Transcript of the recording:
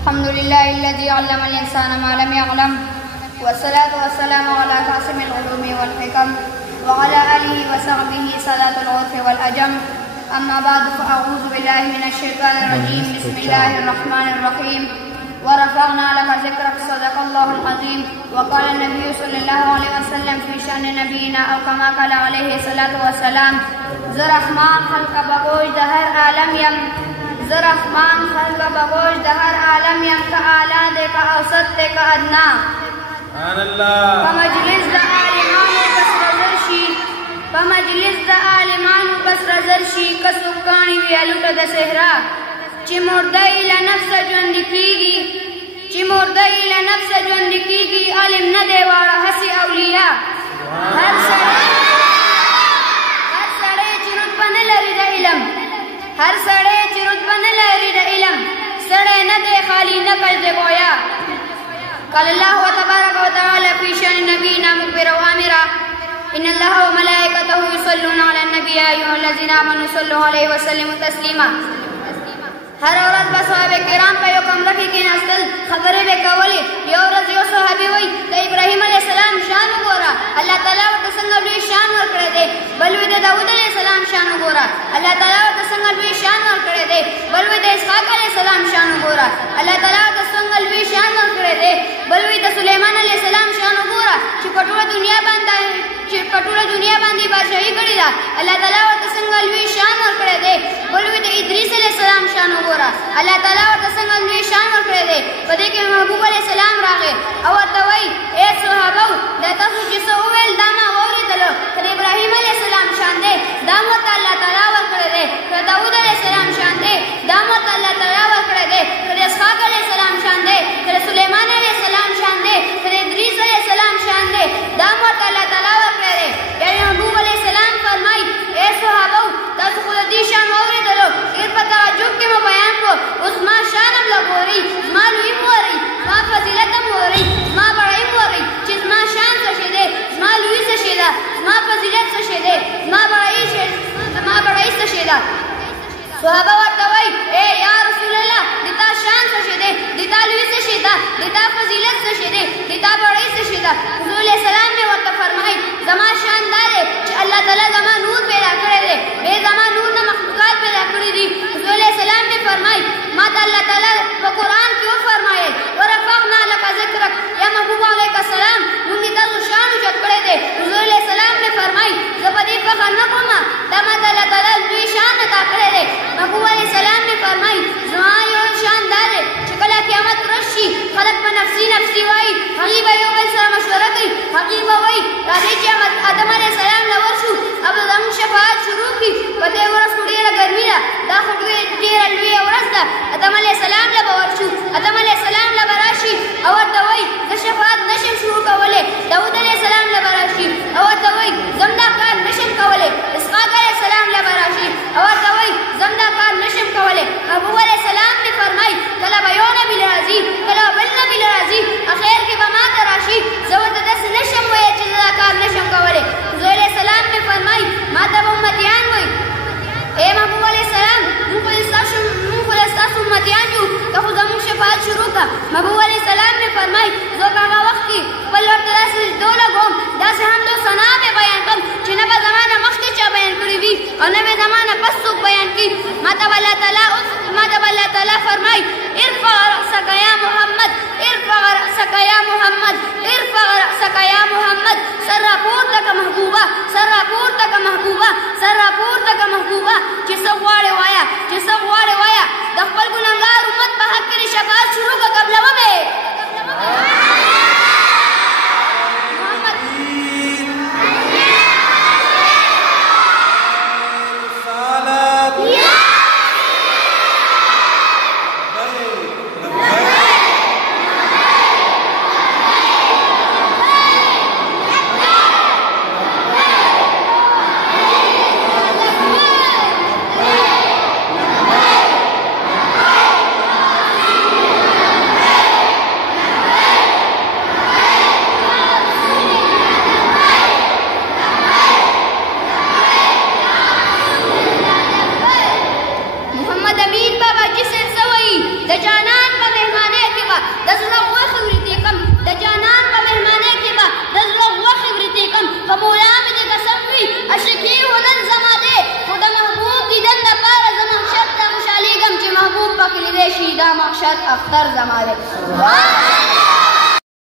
الحمد لله الذي علم الإنسان ما لم يعلم، والصلاة والسلام على قاسم العلوم والحكم وعلى آله وصحبه صلاة العرف والأجم. أما بعد، فأعوذ بالله من الشيطان الرجيم. بسم الله الرحمن الرحيم. ورفعنا لك ذكرك، صدق الله العظيم. وقال النبي صلى الله عليه وسلم في شأن نبينا أو كما قال عليه الصلاة والسلام: زه رحمان خلق بغوش د هر عالم یم، زه رحمان خلق بغوش د هر عالم یم، که اعلی دی که اوسط دی که ادنا. په مجلس د عالمانو بس رزر شي، په مجلس د عالمانو بس رزر شي، که څوک کاڼي وي الوټه د صحرا. چې مرده یې له نفسه ژوندي کېږي، چې مرده یې له نفسه ژوندي کېږي، عالم نه دی واړه هسې اولیا. هر سړی چې رتبه نه لري د علم، هر سړی چې رتبه نه لري د علم، سړی نه دی خالي نقل دی گویا. قال الله تبارك وتعالى في شأن نبينا مخبرا وآمرا: إن الله وملائكته يصلون على النبي يا أيها الذين آمنوا صلوا عليه وسلموا تسليما. هر ورځ به صحابه کرام په یو کمره کې کېناستل، خبرې به کولې. یو ورځ یو صحابي وایي: د ابراهیم علیه السلام شان وګوره، الله تعالی ورته څنګه لوی شان ورکړی دی. بل وایي: د داود علیه السلام شان وګوره، الله تعالی ورته څنګه لوی شان ورکړی دی. بل وایي: د اسحاق علیه السلام شان وګوره، الله تعالی ورته څنګه لوی شان ورکړی دی. بل وایي: د سلیمان علیه السلام شان وګوره چې په ټوله دنیا باندې بادشاهي کړې ده، الله تعالی ورته څنګه لوی شان ورکړی دی. بل وایي: د ادریس علیه السلام شان وګوره، الله تعالی ورته څنګه لوی شان ورکړی دی. په دې کې محبوب علیه السلام راغی او ورته وایي: ای صحابو، دا تاسو چې څه وویل دا ما واورېدلو، که د ابراهیم علیه السلام شان دی دا مو ورته الله تعالی ورکړی دی، که د داود علیه السلام شان دی دا مو ورته الله تعالی ورکړی دی، که د اسحاق علیه السلام شان دی، که د سلیمان علیه السلام شان دی، که د ادریس علیه السلام شان دی، دا مو ورته الله تعالی ورکړی دی. بیا محبوب علیه السلام فرمایي: ای صحابو، تاسو خو د دې شان واورېدلو، ډېر په تعجب کې مو بیان کو. اوس زما شان هم له ګورئ، زما لوی م ورئ، زما فضیلت هم ورئ، زما بړۍ م ورئ چې زما شان څه شی دی، زما لوی څه شی ده، زما فضیلت څه شی دی، زما بړۍ څه شی ده. صحابه ورته وایي: ای یا رسول الله، د تا شان څه شی دی، د تا لوی څه شی ده، د تا فضیلت څه شی دی، د تا بړۍ څه شی ده. حضور علیه السلام مې ورته فرمایي: زما شان دا دی چې الله تعالی زما نور پیدا کړی دی، ډېر زما نور نه مخلوقات پیدا کړي دي. حضور علیه السلام مې فرمایي: ما ته الله تعالی په قرآن کې وفرمایل: ورفعنا لک ذکرک، یا محبوب علیه السلام، موږ یې تاسو شان اوچت کړی دی. حضور علیه السلام مې فرمایي: زه په دې فخر نه کوم، دا ما ته الله تعالی لوی شان عطا کړی دی. محبوب علیه السلام مې فرمایي: زما یو شان دا دی چې کله قیامت راشي، خلک به نفسي نفسي وایي، هغوی به یو بل سره مشوره کوي، هغوی به وایي: راځئ چې آدم علیه السلام له ورشو او زموږ شفاعت شروع کړي. په دې ورځ خو ډېره ګرمي ده، دا خو ډېره لویه ورځ ده. آدم علیه السلام له به ورشو، آدم علیه السلام له به راشي او ورته وایي: زه شفاعت نشم شروع کولی. داود علیه السلام له به راشي او ورته وایي: زه دا کار نشم کولی. اسحاق علیه السلام له به راشي او ورته وایي: زه دا کار نشم کولی. محبوب علیه السلام مې فرمایي: کله به یو نبي له راځي، کله به بل نبي له راځي، اخر کې به ما ته راشي، زه ورته داسې نشم ویلی چې زه دا کار نشم کولی. حضور علیه السلام مې فرمایي: ما ته به امتیان وایي: ای محبوب علیه السلام، موږ خو د ستاسو امتیان یو، ته خو زموږ شفاعت شروع کړه. محبوب علیه السلام مې فرمایي: زه په هغه وخت کې خپل ورته داسې لیدو لګوم، داسې حمد و ثنا به بیان کړم چې نه به زما نه مخکې چا بیان کړي وي او نه به زما نه پس څوک بیان کړي. ما ته به الله تعالی فرمایي: ارفع رأسک یا محمد، ارفع رأسک یا محمد، ارفع رأسک یا محمد. سر راپورته که محبوبه، سر راپورته که محبوبه، سر راپورته که محبوبه. چې څه غواړې وایه، چې څه غواړې وایه. د خپل ګنهګار امت په حق کې شفاعت شروع کړه، قبلوه مې. Bye. دا محشر اختر زما دی.